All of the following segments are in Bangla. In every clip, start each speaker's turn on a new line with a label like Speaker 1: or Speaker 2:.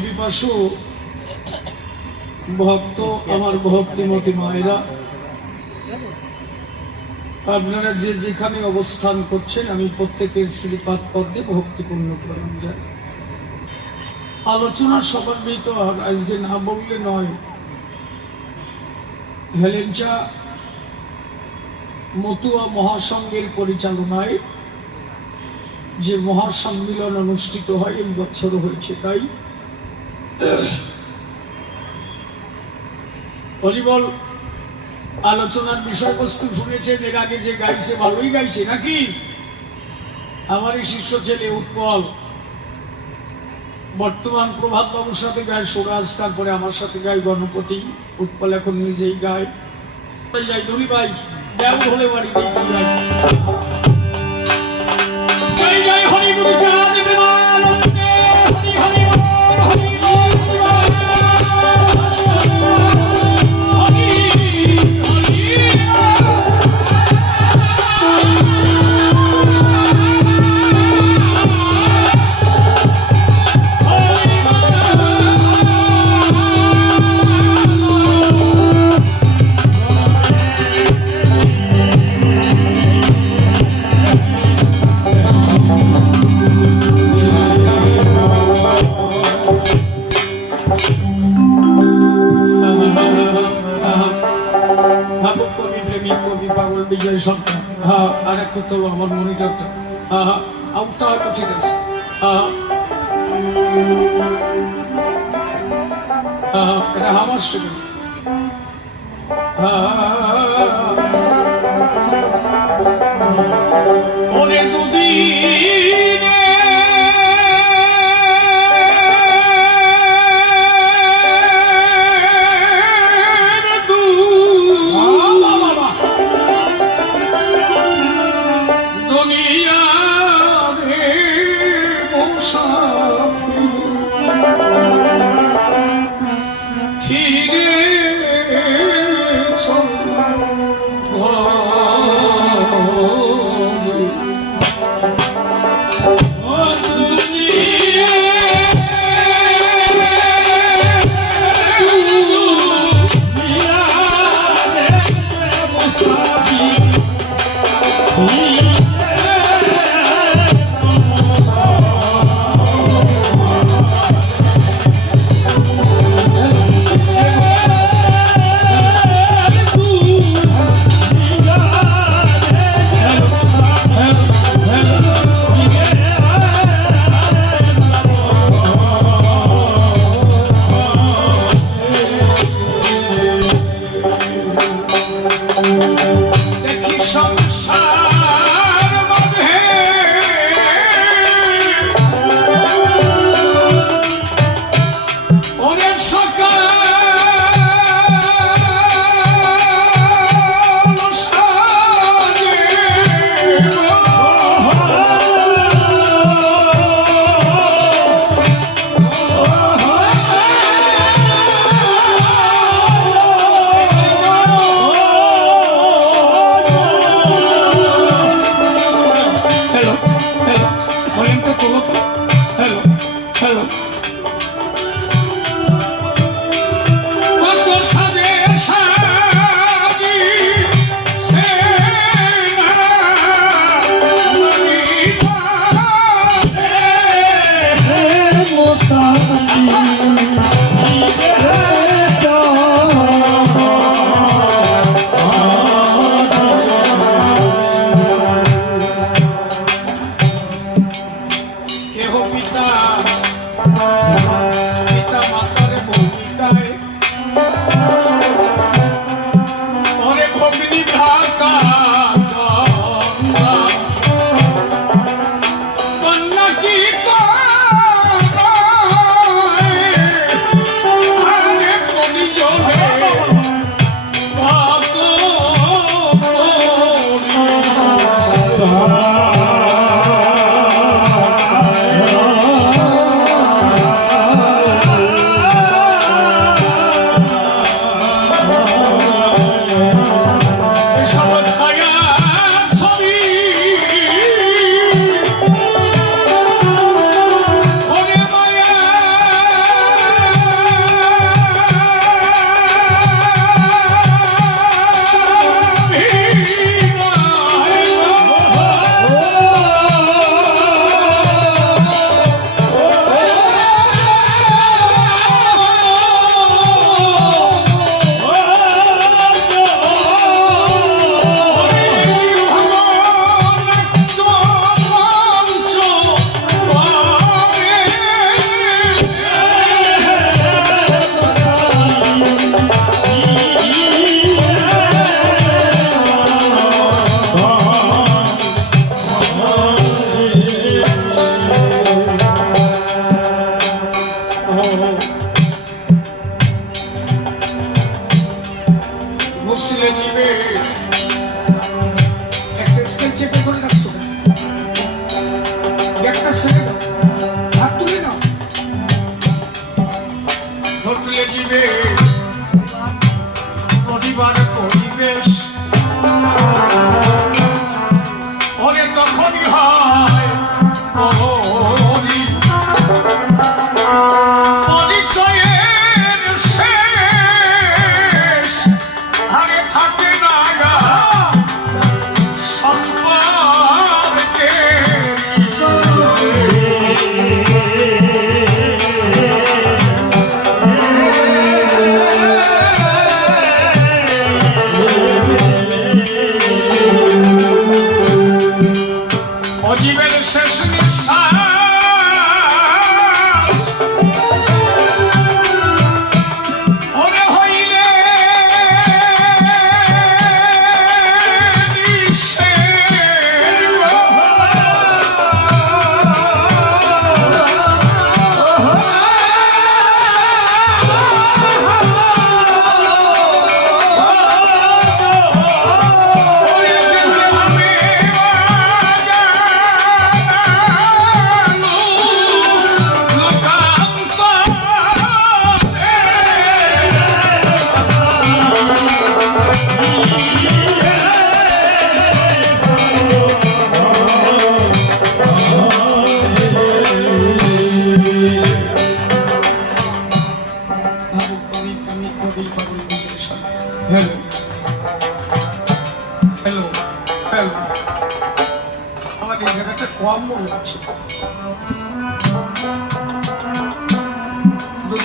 Speaker 1: বিপাসু ভক্ত, আমার ভক্তিমতী মায়েরা। আপনারা যে যেখানে অবস্থান করছেন, আমি প্রত্যেকের শ্রীপাদ পদ্মে ভক্তিপূর্ণ প্রণাম জানাই। আলোচনা সমন্বিত, আর আজকে না বললে নয়। হেলেঞ্চা মতুয়া মহাসংঘের পরিচালনায় যে মহাসম্মিলন অনুষ্ঠিত হয়, এই বছর হয়েছে তাই। হরিবল আলোচনার বিষয়বস্তু শুনেছে এর আগে যে গাইছে, ভালোই গাইছে, নাকি? আমারই শিষ্য ছেলে উৎপল। বর্তমান প্রভাত বাবুর সাথে গায় সুরাজ, তারপরে আমার সাথে গায় গণপতি। উৎপল এখন নিজেই গায়। যাই ধরি ভাই দেও হলে গাই জয় জয় হরি গুরু মনিটরটা হ্যাঁ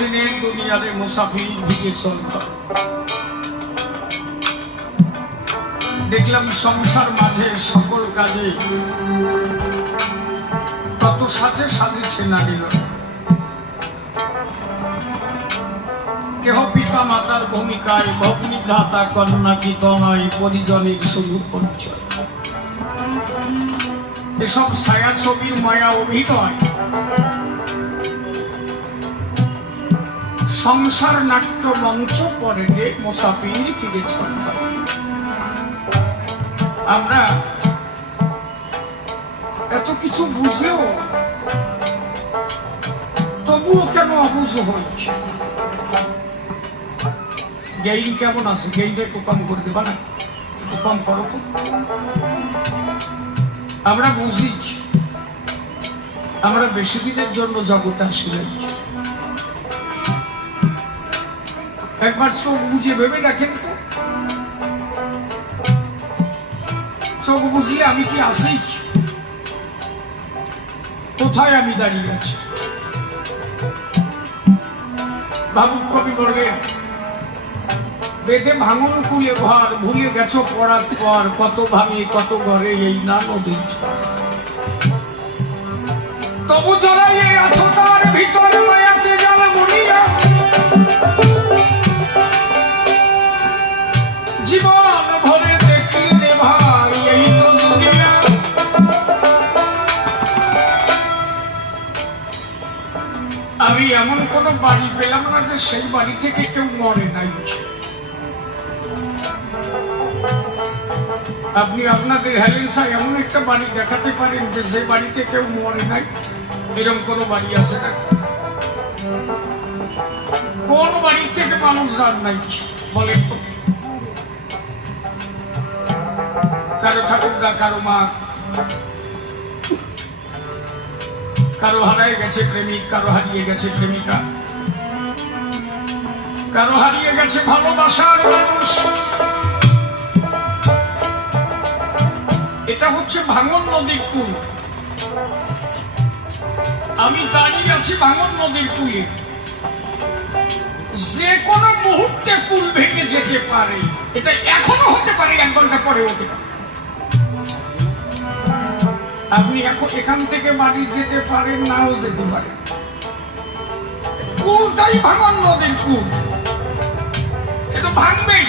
Speaker 1: দুনিয়ারে মুসাফির চলতাম দেখলাম সংসার মাঝে সকল কাজে। কত সাথে সাজিছে নারীরা কেহ পিতা মাতার ভূমিকায় ভগ্নী ভ্রাতা কন্যা কি তনয়, পরিজনের শুধু পরিচয়। এসব ছায়া ছবির মায়া অভিনয় সংসার নাট্য মঞ্চ পরে মোসাফির ফিরে আমরা এত কিছু বুঝেও তবুও কেন অবুঝ হচ্ছে? গেইন কেমন আছে? একটু কম করে দেবা না? কম করো তো। আমরা বুঝি, আমরা বেশি দিনের জন্য জগতে আসি নাই। একবার চোখ বুঝে ভেবে দেখেন তো। চোখ বুঝলে আমি কি আসি কোথায় আমি দাঁড়িয়ে আছি? বাবু কবি বলবেন বেদে ভাঙন কুলে ঘর, ভুলে গেছো পড়ার পর, কত ভাঙে, কত ঘরে এই না নদীর তবু এই আছো তার ভিতরে কোন বাড়ি পেলাম না যে সেই বাড়ি থেকে কেউ মরে নাই। আপনি আপনাদের হ্যালেন্সা এমন একটা বাড়ি দেখাতে পারেন যে সেই বাড়িতে কেউ মরে নাই? এরকম কোনো বাড়ি আছে না? কোন বাড়ি থেকে মানুষ যান নাই, বলেন কারও ঠাকুরদা, কারও মা। কারও হারায় গেছে প্রেমিক কারও হারিয়ে গেছে প্রেমিকা। কারও হারিয়ে গেছে ভালোবাসার মানুষ। এটা হচ্ছে ভাঙন নদীর কুল আমি দাঁড়িয়ে আছি ভাঙন নদীর কুলে যে কোনো মুহূর্তে কুল ভেঙে যেতে পারে। এটা এখনও হতে পারে, এক ঘণ্টা পরে হতে পারে। আপনি এখন এখান থেকে বাড়ি যেতে পারেন, নাও যেতে পারেন। কুলটাই ভাঙন নদীর কুল। এটা ভাঙবেই।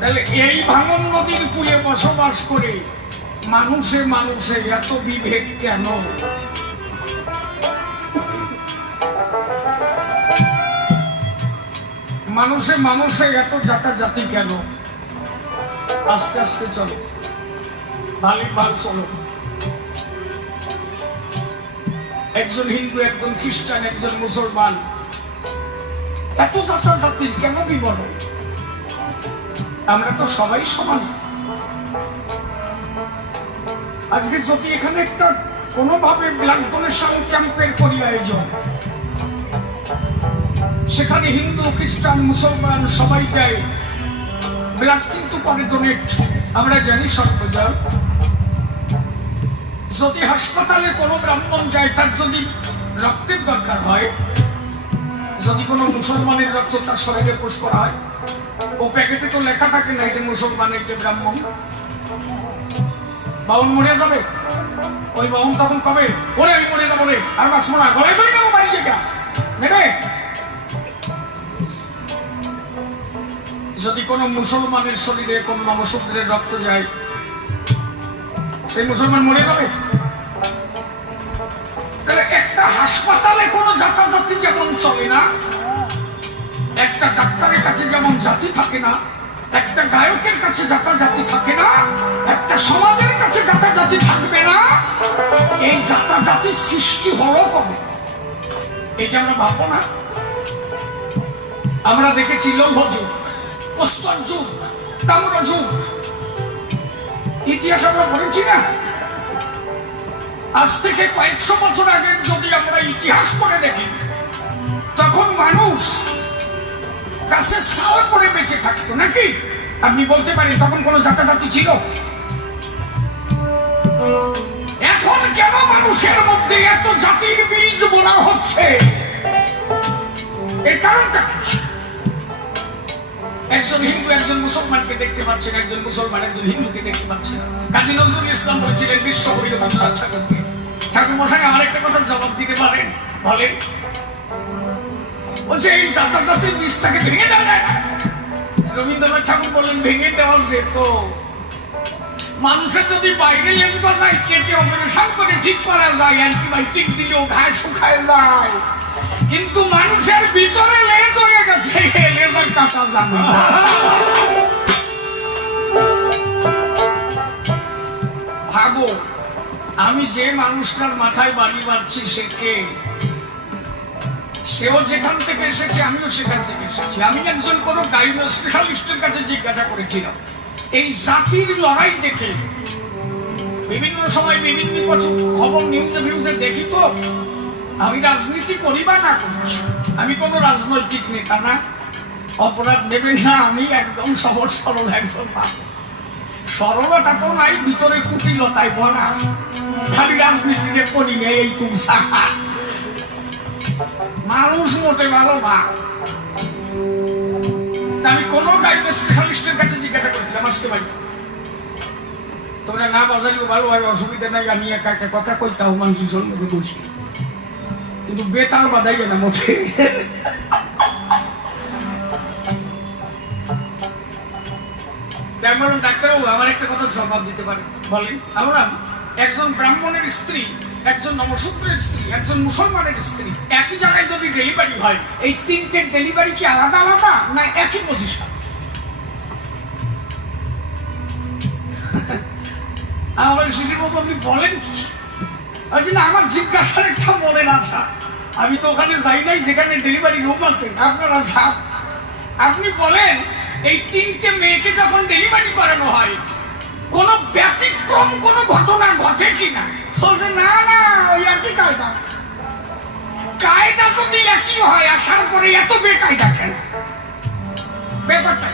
Speaker 1: তাহলে এই ভাঙন নদীর কূলে বসবাস করে মানুষে মানুষে এত বিভেদ কেন? মানুষে মানুষে এত জাতা জাতি কেন? আস্তে আস্তে চলো। ভালো, ভালো চলো। একজন হিন্দু, একজন খ্রিস্টান, একজন মুসলমান। এত জাতা জাতির কেন বিবরণ? আমরা তো সবাই সমান। আজকে যদি এখানে একটা কোনোভাবে ব্লাড ডোনেশন ক্যাম্পের করি আয়োজন সেখানে হিন্দু, খ্রিস্টান, মুসলমান সবাই দেয় ব্লাড কিন্তু পরে ডোনেট আমরা জানি সর্বদা। যদি হাসপাতালে কোনো ব্রাহ্মণ যায়, তার যদি রক্তের দরকার হয়, যদি কোনো মুসলমানের রক্ত তার শরীরে পোষ করা হয়, ও প্যাকেটে তো লেখা থাকে না, এটা মুসলমান এটা ব্রাহ্মণ। বাউন মরে যাবে? ওই বাউন তখন কবে? ওরে আমি মরে যাব রে। আর বাঁচবো না গলায় ধরে নেব বাড়ি যেটা। নেবে? যদি কোনো মুসলমানের শরীরে কোন নবশূদ্রের রক্ত যায় সেই মুসলমান মরে যাবে? একটা হাসপাতালে কোনো জাতাজাতি যেমন চলে না, একটা ডাক্তারের কাছে যেমন জাতি থাকে না, একটা গায়কের কাছে জাতি থাকে না, একটা সমাজের কাছে জাতি থাকবে না, এই জাতির সৃষ্টি হলো কবে? এটা আমরা ভাববো না। আমরা দেখেছি লৌহ যুগ প্রস্তর যুগ তাম্র যুগ ইতিহাস আমরা পড়েছি না। আজ থেকে কয়েকশো বছর আগে যদি আমরা ইতিহাস পড়ে দেখি, তখন মানুষ গাছের সাল করে বেঁচে থাকতো, নাকি? আপনি বলতে পারেন, তখন কোনো জাতাজাতি ছিল? এখন কেন মানুষের মধ্যে এত জাতির বীজ বোনা হচ্ছে? এর কারণটা কি? একজন হিন্দু, একজন মুসলমানকে দেখতে পাচ্ছেন একজন মুসলমান, একজন হিন্দুকে দেখতে পাচ্ছেন কাজী নজরুল ইসলাম বলছিলেন, বিশ্ব কবি ঠাকুর মশাই, আমার একটা কথা জবাব দিতে পারেন? বলেন। বলছে, এই ভেঙে দেওয়া রবীন্দ্রনাথ ঠাকুর বললেন ভেঙে দেওয়া যেত মানুষের যদি বাইরে লেজ বাজায়, কেটে অপারেশন করে, ঠিক করা যায়, অ্যান্টিবায়োটিক দিলেও ঘায় শুকায় যায়। কিন্তু মানুষের ভিতরে লেজ হয়ে গেছে। লেজার কাটা জানা ভাবো, আমি যে মানুষটার মাথায় বাড়ি মারছি সে কে? সেও যেখান থেকে এসেছে, আমিও সেখান থেকে এসেছি। আমি একজন কোনো গাইনো স্পেশালিস্টের কাছে জিজ্ঞাসা করেছিলাম। এই জাতির লড়াই দেখে, বিভিন্ন সময় বিভিন্ন খবর নিউজে নিউজে দেখি তো আমি রাজনীতি করি বা না করি আমি কোনো রাজনৈতিক নেতা না। অপরাধ নেবেন না আমি একদম সহজ সরল একজন। সরলতা তো নাই ভিতরে কুটিলতায় বনা খালি রাজনীতিতে করি নে, এই সাহা মানুষ মোটে ভালো না। আমি কোনো গাইড স্পেশালিস্টের কাছে জিজ্ঞাসা করেছিলাম আসতে পারি তোমরা না বাজালিও ভালো হয় অসুবিধা নাই আমি একা একটা কথা কইতাম মানুষের বসি। কিন্তু বেতার বাদাইবে না মোটে। তেমন ডাক্তারবাবু আমার একটা কথা জবাব দিতে পারে বলেন। আমরা একজন ব্রাহ্মণের স্ত্রী একজন নমশূদ্রের স্ত্রী একজন মুসলমানের স্ত্রী একই জায়গায় যদি ডেলিভারি হয় এই তিনটে ডেলিভারি কি আলাদা আলাদা না একই পজিশন আমার শিশুবাবু আপনি বলেন কি? আমার জিজ্ঞাসার একটা মনে না আসা আমি তো ওখানে যাই নাই, যেখানে ডেলিভারি রুম আছে। আপনারা যান। আপনি বলেন, এই তিনটে মেয়েকে যখন ডেলিভারি করানো হয়, কোন ব্যতিক্রম কোন ঘটনা ঘটে কিনা? বলছে, না না, ওই একই কায়দা। কায়দা যদি একই হয়, আসার পরে এত বেকায়দা কেন? ব্যাপারটা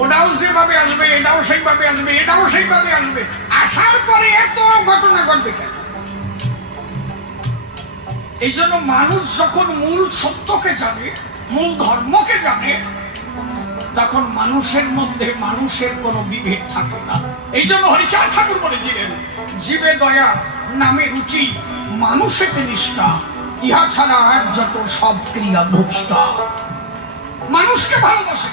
Speaker 1: ওটাও সেভাবে আসবে, এটাও সেইভাবে আসবে, এটাও সেইভাবে আসবে। আসার পরে এত ঘটনা ঘটবে কেন? এই জন্য মানুষ যখন মূল সত্যকে জানে, মূল ধর্মকে জানে, তখন মানুষের মধ্যে মানুষের কোনো বিভেদ থাকে না। এই জন্য হরিচাঁদ ঠাকুর বলেছিলেন, জীবে দয়া, নামে রুচি, মানুষেতে নিষ্ঠা, ইহা ছাড়া আর যত সব ক্রিয়া ভোক্তা মানুষকে ভালোবাসে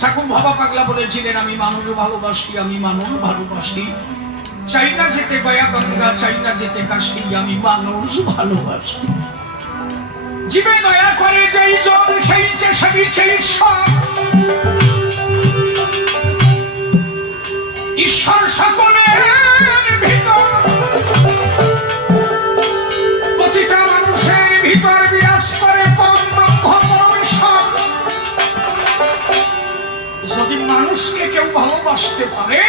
Speaker 1: ঠাকুর বাবা পাগলা বলেছিলেন, আমি মানুষ ভালোবাসি, আমি মানুষ ভালোবাসি। চাই না যেতে গঙ্গা চাই না যেতে কাশি, আমি মানুষ ভালোবাসি। জীবে দয়া করে যেই জন সেই যে সেবিছে ঈশ্বর সকলের ভিতর। প্রতিটা মানুষের ভিতর বিরাজ করে পরম ব্রহ্ম যদি মানুষকে কেউ ভালোবাসতে পারে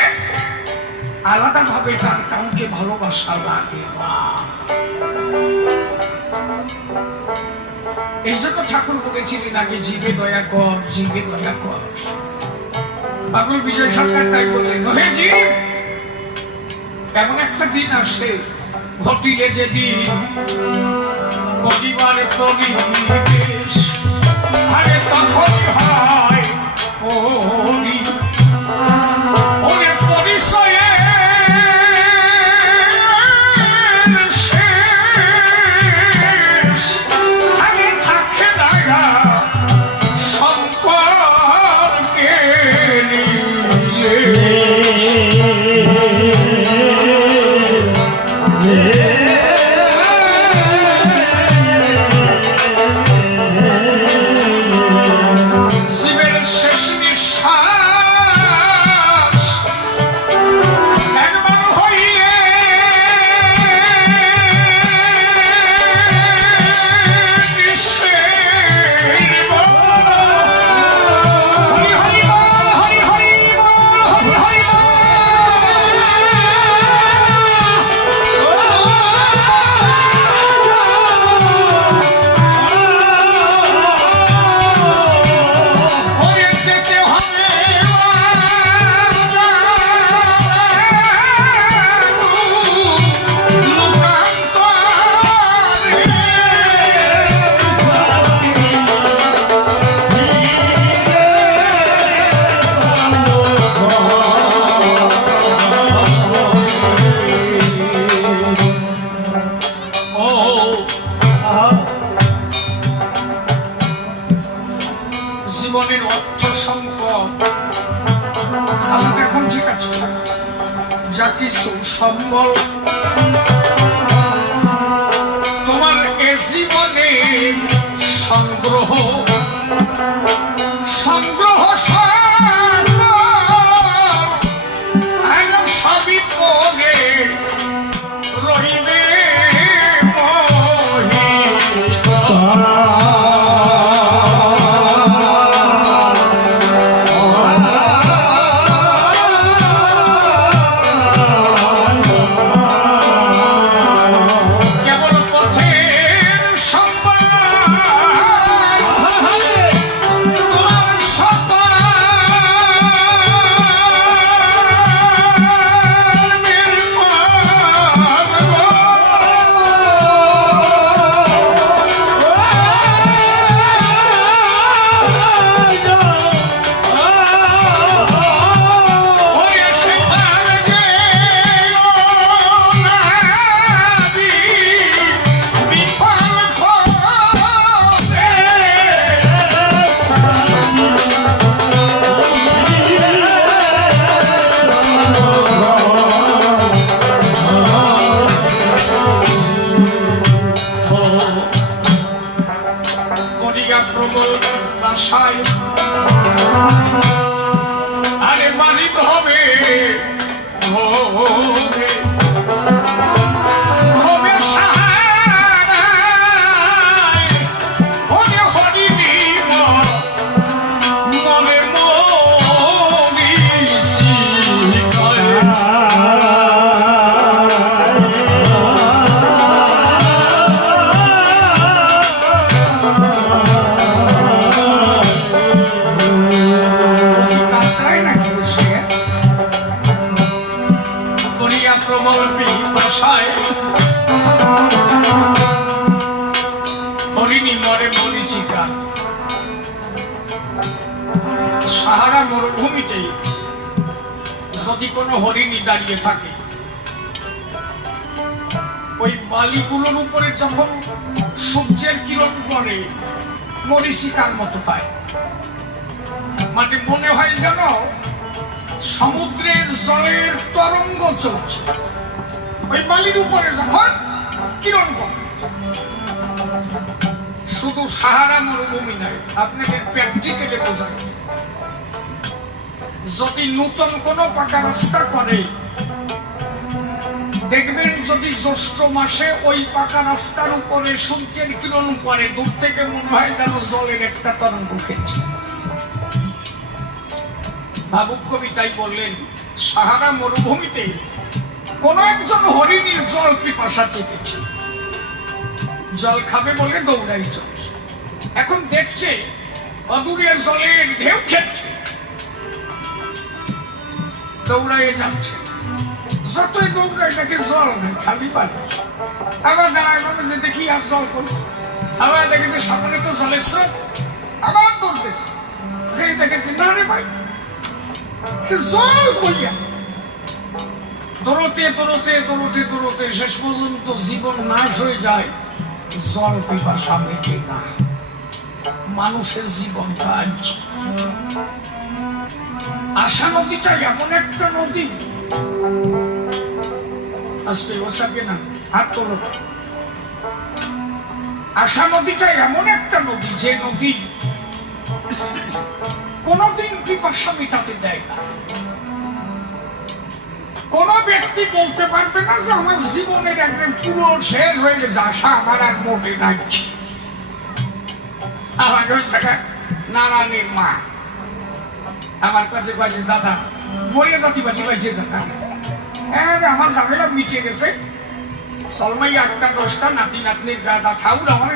Speaker 1: আলাদা ভাবে তার কাউকে ভালোবাসা লাগে এই জন্য ঠাকুর বলেছিলেন আগে জীবে দয়া কর, জীবে দয়া কর। পাগল বিজয় সরকার তাই বললেন হে জীব, এমন একটা দিন আসে, ঘটিলে যে দিন পরিবার পরিবেশ আরে তখন জীবনের অর্থ সম্পদ। এখন ঠিক আছে। যা কিছু সম্ভব তোমার এ জীবনে সংগ্রহ ওই বালিগুলোর উপরে যখন সূর্যের কিরণ পড়ে মরিচিকার মতো পায়। মানে মনে হয় যেন সমুদ্রের জলের তরঙ্গ চলছে। ওই বালির উপরে যখন কিরণ পড়ে। শুধু সাহারা মরুভূমি নয়, আপনাদের প্র্যাকটিক্যালে বোঝায়। যদি নূতন কোন পাকা রাস্তা করে দেখবেন যদি জ্যৈষ্ঠ মাসে ওই পাকা রাস্তার উপরে সূর্যের কিরণ পরে দূর থেকে মনে হয় যেন জলের একটা তরঙ্গ খেয়েছে ভাবুক কবি তাই বললেন, সাহারা মরুভূমিতে কোন একজন হরিণীর জল পিপাসা চেপেছে। জল খাবে বলে দৌড়াই চলছে। এখন দেখছে অদূরে জলের ঢেউ খেচ্ছে দৌড়াইয়ে যাচ্ছে। যতই দৌড়ায় নাকি জল নেই, খালি পানি। আবার দাঁড়ায় ভাবে যে দেখি আর জল করব আবার দেখে যে সামনে তো জলের স্রোত আবার দৌড়তেছে যে দেখেছে না রে ভাই জল কইয়া দৌড়তে দৌড়তে দৌড়তে দৌড়তে শেষ পর্যন্ত জীবন নাশ হয়ে যায়। জল পিপাসা মেটে না। মানুষের জীবন কাজ। আশা নদীটা এমন একটা নদী আসতে না, হাত তোলো। আশা নদীটা এমন একটা নদী যে নদী কোনদিন পিপাসা মেটাতে দেয় না। কোন ব্যক্তি বলতে পারবে না যে আমার জীবনের একদম পুরো শেষ হয়ে গেছে, আশা আমার আর মোটে নাই। আমার ওই নারায়ণের মা। আমার কাছে কাছে দাদা, মরিয়া জাতি পাইছে দাদা হ্যাঁ আমার ঝামেলা মিটে গেছে। সলমাই আটটা, দশটা, নাতি, নাতনির আমার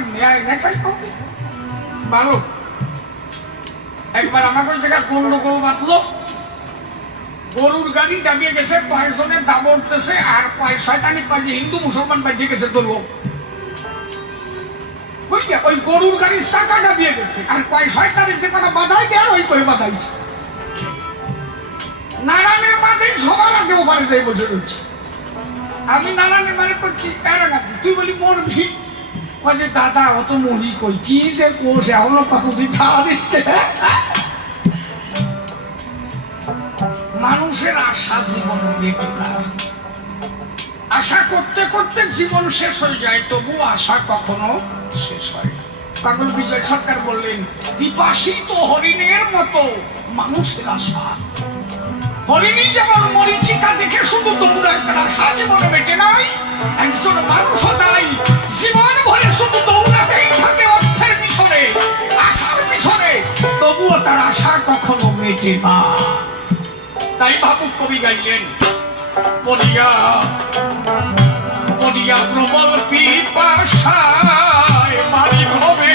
Speaker 1: ভালো একবার আমার ওই গন্ডগোল বাঁধলো। গরুর গাড়ি দাবিয়ে গেছে কয়েকজনের দাম উঠতেছে, আর শয়তানি পাইছে হিন্দু মুসলমান পাইছে গেছে তোর ওই গরুর গাড়ির চাকা দাবিয়ে গেছে, আর কয়েক শয়তানি সে কটা বাধাই দেয়, ওই কই বাধাইছে। নারায়ণের মাঝে সবার আগে ওপারে যাই বসে রয়েছে আমি নারায়ণের মানে করছি তুই বলি দাদা অত কই, কি যে কোষ, এখনও দিচ্ছে? মানুষের আশা জীবন আশা করতে করতে জীবন শেষ হয়ে যায়, তবু আশা কখনো শেষ হয় পাগল বিজয় সরকার বললেন পিপাসিত হরিণের মতো, মানুষের আশা। হরিণী যেমন মরিচিকা দেখে শুধু দৌড়ায় তার আশা জীবনে মেটে নাই, একজন মানুষও তাই জীবন ভরে শুধু দৌড়াতেই থাকে অর্থের পিছনে, আশার পিছনে। তবুও তার আশা কখনো মেটে না। তাই ভাবুক কবি গাইলেন পড়িয়া পড়িয়া প্রবল পিপাসায় বাড়ি হবে